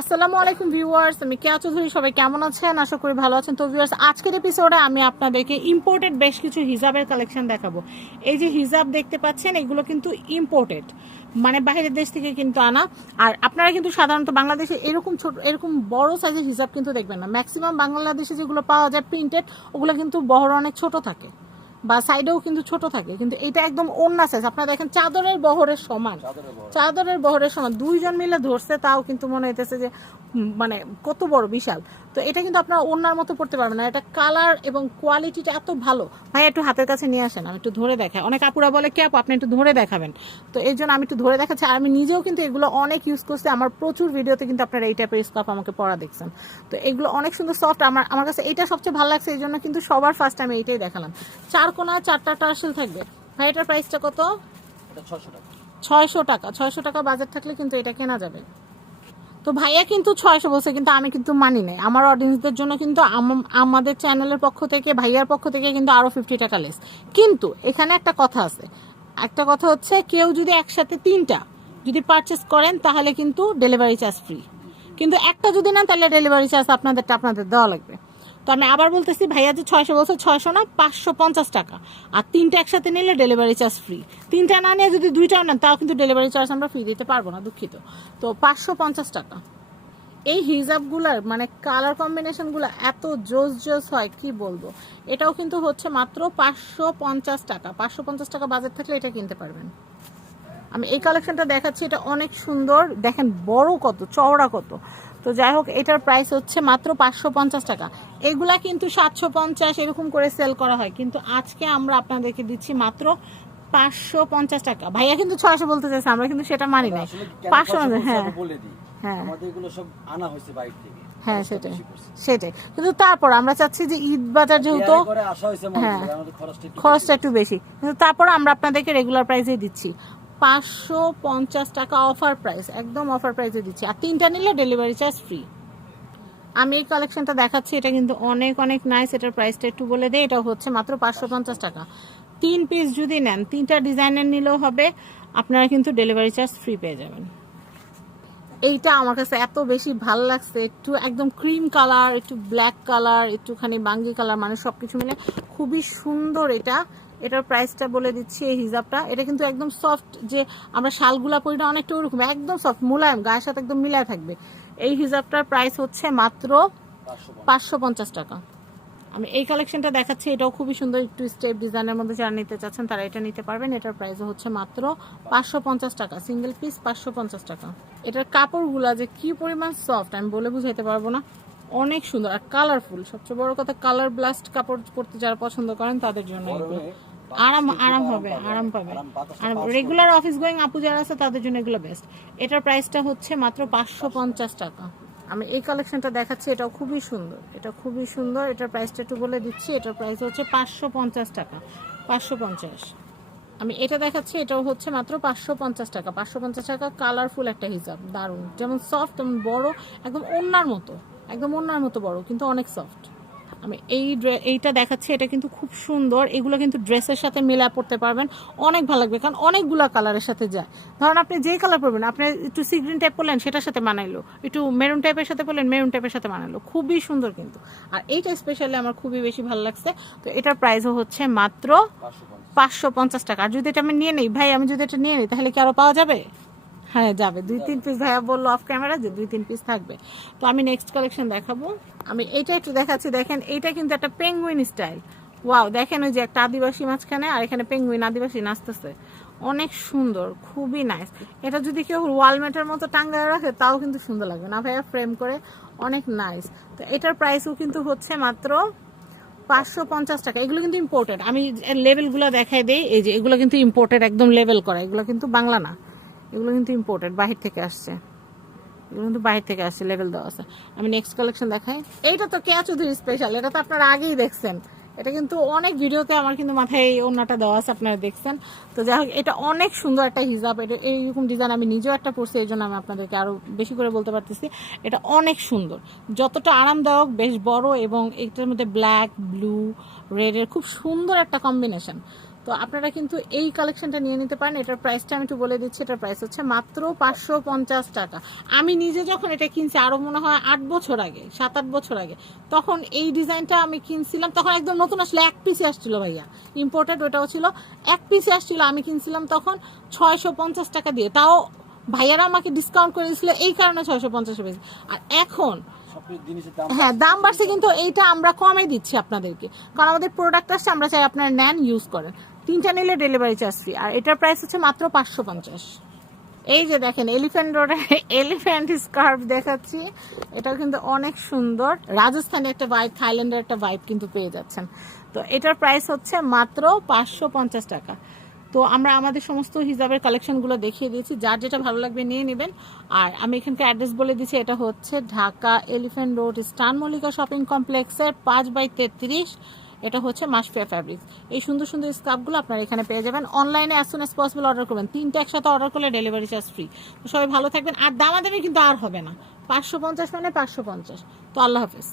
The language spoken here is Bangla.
আসসালামু আলাইকুম ভিউয়ার্স, আমি কেয়া চৌধুরী। সবাই কেমন আছেন? আশা করি ভালো আছেন। তো ভিউয়ার্স, আজকের এপিসোডে আমি আপনাদেরকে ইম্পোর্টেড বেশ কিছু হিজাবের কালেকশন দেখাবো। এই যে হিজাব দেখতে পাচ্ছেন, এগুলো কিন্তু ইম্পোর্টেড, মানে বাইরের দেশ থেকে কিন্তু আনা। আর আপনারা কিন্তু সাধারণত বাংলাদেশে এরকম ছোট এরকম বড় সাইজের হিজাব কিন্তু দেখবেন না। ম্যাক্সিমাম বাংলাদেশে যেগুলো পাওয়া যায় প্রিন্টেড, ওগুলো কিন্তু বহর অনেক ছোট থাকে বা সাইডেও কিন্তু ছোট থাকে, কিন্তু এটা একদম ওন্না সাইজ। আপনারা দেখেন চাদরের বহরের সমান, চাদরের বহরের সমান। দুইজন মিলে ধরছে, তাও কিন্তু মনে হইতেছে যে মানে কত বড়, বিশাল। তো এটা কিন্তু আপনারা ওন্নার মতো পড়তে পারবেন না। এটা কালার এবং কোয়ালিটিটা এত ভালো। ভাই একটু হাতের কাছে নিয়ে আসেন, আমি একটু ধরে দেখাই। অনেক আপুরা বলে কে আপু আপনি একটু ধরে দেখাবেন, তো এই জন্য আমি একটু ধরে দেখাচ্ছি। আর আমি নিজেও কিন্তু এগুলো অনেক ইউজ করছি। আমার প্রচুর ভিডিওতে কিন্তু আপনারা এই টাইপের স্কার্ফ আমাকে পরা দেখছেন। তো এগুলো অনেক সুন্দর সফট। আমার কাছে এইটা সবচেয়ে ভালো লাগছে, এই জন্য কিন্তু সবার ফার্স্ট আমি এইটাই দেখালাম। চার কোনা চারটা টার্সেল থাকবে। ভাই এটার প্রাইসটা কত? 600 টাকা। 600 টাকা বাজেট থাকলে কিন্তু এটা কেনা যাবে। তো ভাইয়া কিন্তু 600 বলছে, কিন্তু আমি কিন্তু মানি নাই। আমার অডিয়েন্সদের জন্য কিন্তু আমাদের চ্যানেলের পক্ষ থেকে, ভাইয়ার পক্ষ থেকে কিন্তু আরও 50 টাকা লেস। কিন্তু এখানে একটা কথা আছে, একটা কথা হচ্ছে, কেউ যদি একসাথে তিনটা যদি পারচেস করেন তাহলে কিন্তু ডেলিভারি চার্জ ফ্রি। কিন্তু একটা যদি নেন তাহলে ডেলিভারি চার্জ আপনাদের দেওয়া লাগবে। তো আমি আবার বলতেছি, ভাইয়া যে 600 বলছে, 600 না 550 টাকা। আর তিনটা একসাথে নিলে ডেলিভারি চার্জ ফ্রি। তিনটা না নিয়ে যদি দুইটাও নেন তাও কিন্তু ডেলিভারি চার্জ আমরা ফ্রি দিতে পারবো না, দুঃখিত। তো 550 টাকা। এই হিজাবগুলার মানে কালার কম্বিনেশনগুলো এত জোস হয় কি বলবো। এটাও কিন্তু হচ্ছে মাত্র 550 টাকা। 550 টাকা বাজেট থাকলে এটা কিনতে পারবেন। আমি এই কালেকশনটা দেখাচ্ছি, এটা অনেক সুন্দর। দেখেন বড় কত, চওড়া কত। তো যাই হোক, এটার প্রাইস হচ্ছে মাত্র 550 টাকা। এগুলা কিন্তু 750 এরকম করে সেল করা হয়, কিন্তু আজকে আমরা আপনাদেরকে দিচ্ছি মাত্র 550 টাকা। ভাইয়া কিন্তু 600 বলতে চাইছে, আমরা কিন্তু সেটা মানি নাই। 500, হ্যাঁ হ্যাঁ হ্যাঁ, সেটাই। কিন্তু তারপর আমরা চাচ্ছি যে ঈদ বাজার যেহেতু, হ্যাঁ খরচটা একটু বেশি, কিন্তু তারপর আমরা আপনাদেরকে রেগুলার প্রাইসেই দিচ্ছি 550 টাকা। অফার প্রাইস, একদম অফার প্রাইসে দিচ্ছি। আর তিনটা নিলে ডেলিভারি চার্জ ফ্রি। আমি এই কালেকশনটা দেখাচ্ছি, এটা কিন্তু অনেক অনেক নাইস। এটার প্রাইসটা একটু বলে দেয়, এটা হচ্ছে মাত্র 550 টাকা। 3 পিস যদি নেন, 3টা ডিজাইনের নিলেও হবে, আপনারা কিন্তু ডেলিভারি চার্জ ফ্রি পেয়ে যাবেন। এইটা আমার কাছে এত বেশি ভালো লাগছে, একটু একদম ক্রিম কালার, একটু ব্ল্যাক কালার, একটুখানি বাঙ্গি কালার, মানে সবকিছু মিলে খুবই সুন্দর। এটার প্রাইসটা বলে দিচ্ছি। এই হিজাবটা, এটা কিন্তু একদম সফট, যে আমরা শালগুলা পরি না অনেকটা ওরকম, একদম সফট মোলায়েম, গায়ের সাথে একদম মিলায় থাকবে। এই হিজাবটার প্রাইস হচ্ছে মাত্র 550 টাকা। আমি এই কালেকশনটা দেখাচ্ছি, এটাও খুবই সুন্দর, একটু স্টেপ ডিজাইনের মধ্যে যারা নিতে চাচ্ছেন তারা এটা নিতে পারবেন। এটার প্রাইস হচ্ছে মাত্র 550 টাকা, সিঙ্গেল পিস 550 টাকা। এটার কাপড়গুলা যে কি পরিমাণ সফট আমি বলে বুঝাইতে পারবো না, অনেক সুন্দর আর কালারফুল। সবচেয়ে বড় কথা, কালার ব্লাস্ট কাপড় পরতে যারা পছন্দ করেন তাদের জন্য এগুলো আরাম হবে, আরাম পাবে। আর রেগুলার অফিস গোয়িং আপু যারা আছে তাদের জন্য এগুলো বেস্ট। এটার প্রাইসটা হচ্ছে মাত্র 550 টাকা। আমি এই কালেকশনটা দেখাচ্ছি, এটাও খুবই সুন্দর, এটা খুবই সুন্দর। এটার প্রাইসটা একটু বলে দিচ্ছি, এটার প্রাইস হচ্ছে 550 টাকা, 550। আমি এটা দেখাচ্ছি, এটাও হচ্ছে মাত্র 550 টাকা। 550 টাকা। কালারফুল একটা হিজাব, দারুণ, যেমন সফট তেমন বড়, একদম ওন্নার মতো, একদম ওন্নার মতো বড়, কিন্তু অনেক সফট। আমি এইটা দেখাচ্ছি, এটা কিন্তু খুব সুন্দর। এগুলো কিন্তু ড্রেসের সাথে মিলা পড়তে পারবেন, অনেক ভালো লাগবে, কারণ অনেকগুলা কালারের সাথে যায়। ধরুন আপনি যেই কালার পরবেন, আপনি একটু সি গ্রিন টাইপ পরলেন, সেটার সাথে মানাইলো, একটু মেরুন টাইপের সাথে পরলেন, মেরুন টাইপের সাথে মানাইলো, খুবই সুন্দর কিন্তু। আর এইটা স্পেশালি আমার খুবই বেশি ভালো লাগছে। তো এটার প্রাইসও হচ্ছে মাত্র 550 টাকা। আর যদি এটা আমি নিয়ে নিই, ভাই আমি যদি এটা নিয়ে নিই তাহলে কি আরো পাওয়া যাবে? হ্যাঁ যাবে, 2-3 পিস। ভাইয়া বললো অফ ক্যামেরা যে 2-3 পিস থাকবে। তো আমি নেক্সট কালেকশন দেখাবো। আমি এইটা একটু দেখাচ্ছি, দেখেন এইটা কিন্তু একটা পেঙ্গুইন স্টাইল। ওয়াও, দেখেন ওই যে একটা আদিবাসী মাঝখানে, আর এখানে পেঙ্গুইন আদিবাসী নাচতেছে, অনেক সুন্দর, খুবই নাইস। এটা যদি কেউ ওয়ালমেটের মতো টাঙ্গায় রাখে তাও কিন্তু সুন্দর লাগবে না ভাইয়া, ফ্রেম করে, অনেক নাইস। তো এটার প্রাইসও কিন্তু হচ্ছে মাত্র 550 টাকা। এগুলো কিন্তু ইম্পোর্টেড। আমি লেভেলগুলো দেখাই দিই, এই যে এগুলো কিন্তু ইম্পোর্টেড, একদম লেভেল করা, এগুলো কিন্তু বাংলা না, এগুলো কিন্তু ইম্পোর্টেড, বাহির থেকে আসছে, এগুলো কিন্তু বাহির থেকে আসছে, লেভেল দেওয়া আছে। আমি নেক্সট কালেকশন দেখাই। এইটা তো কেয়া চৌধুরী স্পেশাল, এটা তো আপনারা আগেই দেখছেন। এটা কিন্তু অনেক ভিডিওতে আমার কিন্তু মাথায় এই ওড়নাটা দেওয়া আছে, আপনারা দেখছেন। তো যাই হোক, এটা অনেক সুন্দর একটা হিজাব। এটা এইরকম ডিজাইন আমি নিজেও একটা পরছি, এই জন্য আমি আপনাদেরকে আরও বেশি করে বলতে পারতেছি। এটা অনেক সুন্দর, যতটা আরামদায়ক, বেশ বড়, এবং এটার মধ্যে ব্ল্যাক, ব্লু, রেডের খুব সুন্দর একটা কম্বিনেশন। তো আপনারা কিন্তু এই কালেকশনটা নিয়ে নিতে পারেন। এটার প্রাইসটা আমি একটু বলে দিচ্ছি, এটার প্রাইস হচ্ছে মাত্র 550 টাকা। আমি নিজে যখন এটা কিনছি আরো মনে হয় 8 বছর আগে, 7-8 বছর আগে, তখন এই ডিজাইনটা আমি কিনছিলাম, তখন একদম নতুন আসলে 1 পিসে আসছিল ভাইয়া, ইম্পোর্টেড ওটাও ছিল, 1 পিসে আসছিল। আমি কিনছিলাম তখন 650 টাকা দিয়ে, তাও ভাইয়ারা আমাকে ডিসকাউন্ট করে দিয়েছিল, এই কারণে 650 পেয়েছি। আর এখন হ্যাঁ দাম বাড়ছে, কিন্তু এইটা আমরা কমে দিচ্ছি আপনাদেরকে, কারণ আমাদের প্রোডাক্ট আসছে, আমরা চাই আপনারা নেন, ইউজ করেন। 3টা নিলে ডেলিভারি চার্জ ফ্রি। আর এটার প্রাইস হচ্ছে মাত্র 550। এই যে দেখেন এলিফ্যান্ট রোডের এলিফ্যান্ট স্কার্ফ দেখাচ্ছি, এটাও কিন্তু অনেক সুন্দর, রাজস্থানের একটা ভাইব, থাইল্যান্ডের একটা ভাইব কিন্তু পেয়ে যাচ্ছেন। তো এটার প্রাইস হচ্ছে মাত্র 550 টাকা। তো আমরা আমাদের সমস্ত হিজাবের কালেকশনগুলো দেখিয়ে দিয়েছি, যার যেটা ভালো লাগবে নিয়ে নেবেন। আর আমি এখানকার অ্যাড্রেস বলে দিচ্ছি, এটা হচ্ছে ঢাকা এলিফ্যান্ট রোড স্টান মল্লিকা শপিং কমপ্লেক্সের 5/33। এটা হচ্ছে মাসফিয়া ফ্যাব্রিক্স। এই সুন্দর সুন্দর স্কার্ফগুলো আপনারা এখানে পেয়ে যাবেন। অনলাইনে as soon as possible order করবেন, 3টা একসাথে অর্ডার করলে ডেলিভারি চার্জ ফ্রি। তো সবাই ভালো থাকবেন, আর দামাদামি কিন্তু আর হবে না, 550 মানে 550। তো আল্লাহ হাফেজ।